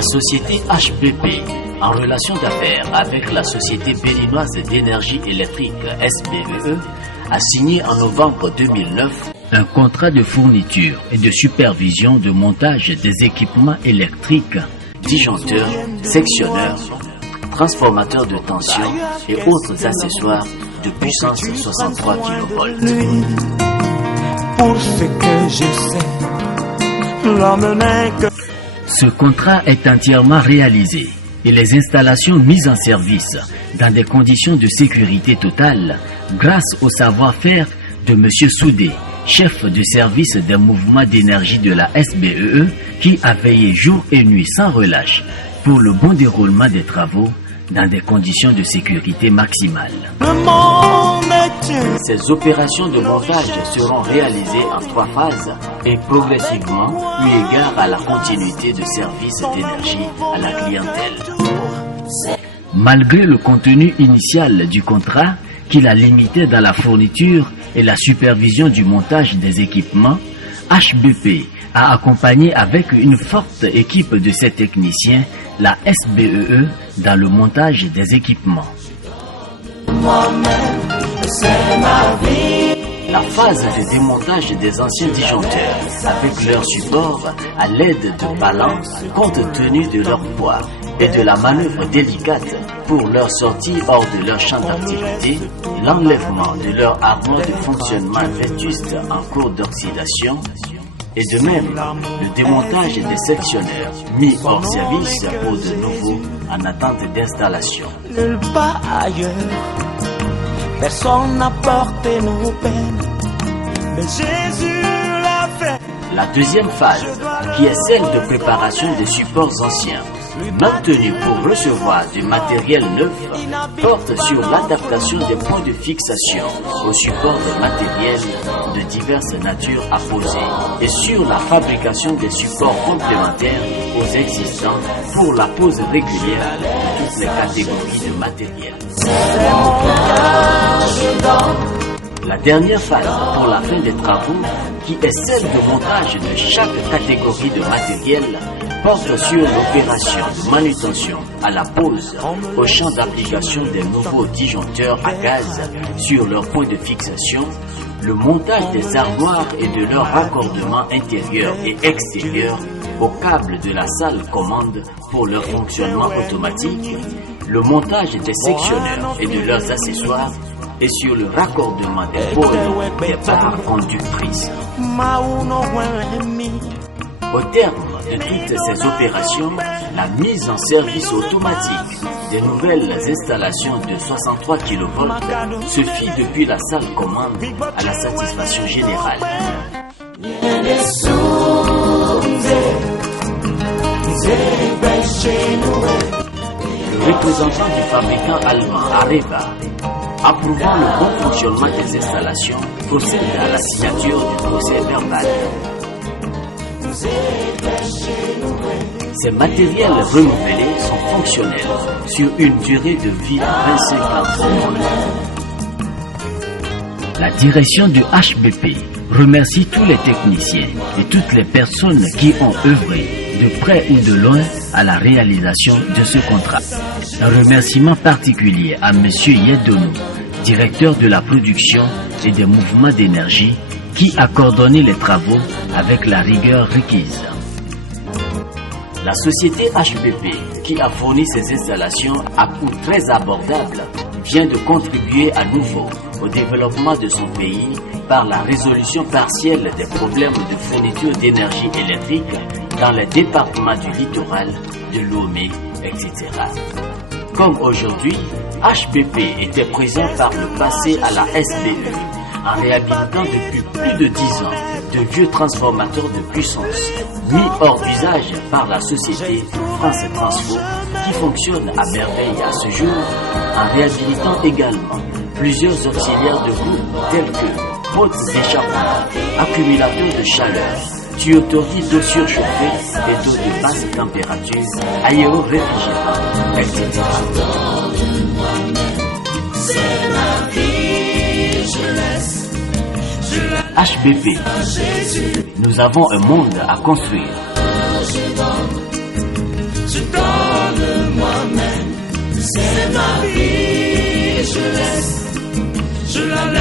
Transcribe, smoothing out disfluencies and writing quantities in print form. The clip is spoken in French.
La société HBP, en relation d'affaires avec la société béninoise d'énergie électrique SBEE, a signé en novembre 2009 un contrat de fourniture et de supervision de montage des équipements électriques, disjoncteurs, sectionneurs, transformateurs de tension et autres accessoires de puissance 63 kV. Pour ce que je sais, l'homme n'est que... Ce contrat est entièrement réalisé et les installations mises en service dans des conditions de sécurité totale grâce au savoir-faire de M. Soudé, chef de service des mouvements d'énergie de la SBEE, qui a veillé jour et nuit sans relâche pour le bon déroulement des travaux dans des conditions de sécurité maximale. Ces opérations de montage seront réalisées en 3 phases et progressivement eu égard à la continuité de service d'énergie à la clientèle. Malgré le contenu initial du contrat, qui la limitait dans la fourniture et la supervision du montage des équipements, HBP a accompagné avec une forte équipe de ses techniciens la SBEE dans le montage des équipements. La phase de démontage des anciens disjoncteurs avec leur support à l'aide de ballons compte tenu de leur poids et de la manœuvre délicate pour leur sortie hors de leur champ d'activité, l'enlèvement de leur armoire de fonctionnement vétuste en cours d'oxydation, et de même le démontage des sectionneurs mis hors service pour de nouveaux en attente d'installation. Nulle part ailleurs, personne n'a porté nos peines, mais Jésus l'a fait. La deuxième phase, qui est celle de préparation des supports anciens, maintenus pour recevoir du matériel neuf, porte sur l'adaptation des points de fixation au support des matériels de diverses natures apposés et sur la fabrication des supports complémentaires aux existants pour la pose régulière de toutes les catégories de matériel. La dernière phase pour la fin des travaux, qui est celle de montage de chaque catégorie de matériel, porte sur l'opération de manutention à la pose au champ d'application des nouveaux disjoncteurs à gaz sur leur point de fixation, le montage des armoires et de leur raccordement intérieur et extérieur aux câbles de la salle commande pour leur fonctionnement automatique, le montage des sectionneurs et de leurs accessoires et sur le raccordement des pôles des barres conductrices. Au terme de toutes ces opérations, la mise en service automatique des nouvelles installations de 63 kV se fit depuis la salle commande à la satisfaction générale. Le représentant du fabricant allemand Areva, approuvant le bon fonctionnement des installations, procède à la signature du procès verbal. Ces matériels renouvelés sont fonctionnels sur une durée de vie de 25 ans. La direction de HBP remercie tous les techniciens et toutes les personnes qui ont œuvré de près ou de loin à la réalisation de ce contrat. Un remerciement particulier à M. Yedonou, directeur de la production et des mouvements d'énergie, qui a coordonné les travaux avec la rigueur requise. La société HBP, qui a fourni ces installations à coût très abordable, vient de contribuer à nouveau au développement de son pays par la résolution partielle des problèmes de fourniture d'énergie électrique dans les départements du littoral, de Lomé, etc. Comme aujourd'hui, HBP était présent par le passé à la SBE, en réhabilitant depuis plus de 10 ans de vieux transformateurs de puissance mis hors d'usage par la société France Transfo, qui fonctionne à merveille à ce jour, en réhabilitant également plusieurs auxiliaires de groupe tels que potes d'échappement, accumulateurs de chaleur, tuyauterie d'eau surchauffée et d'eau de basse température, aéro-réfrigérants, etc. HBP, nous avons un monde à construire. ma vie, je laisse, je la laisse.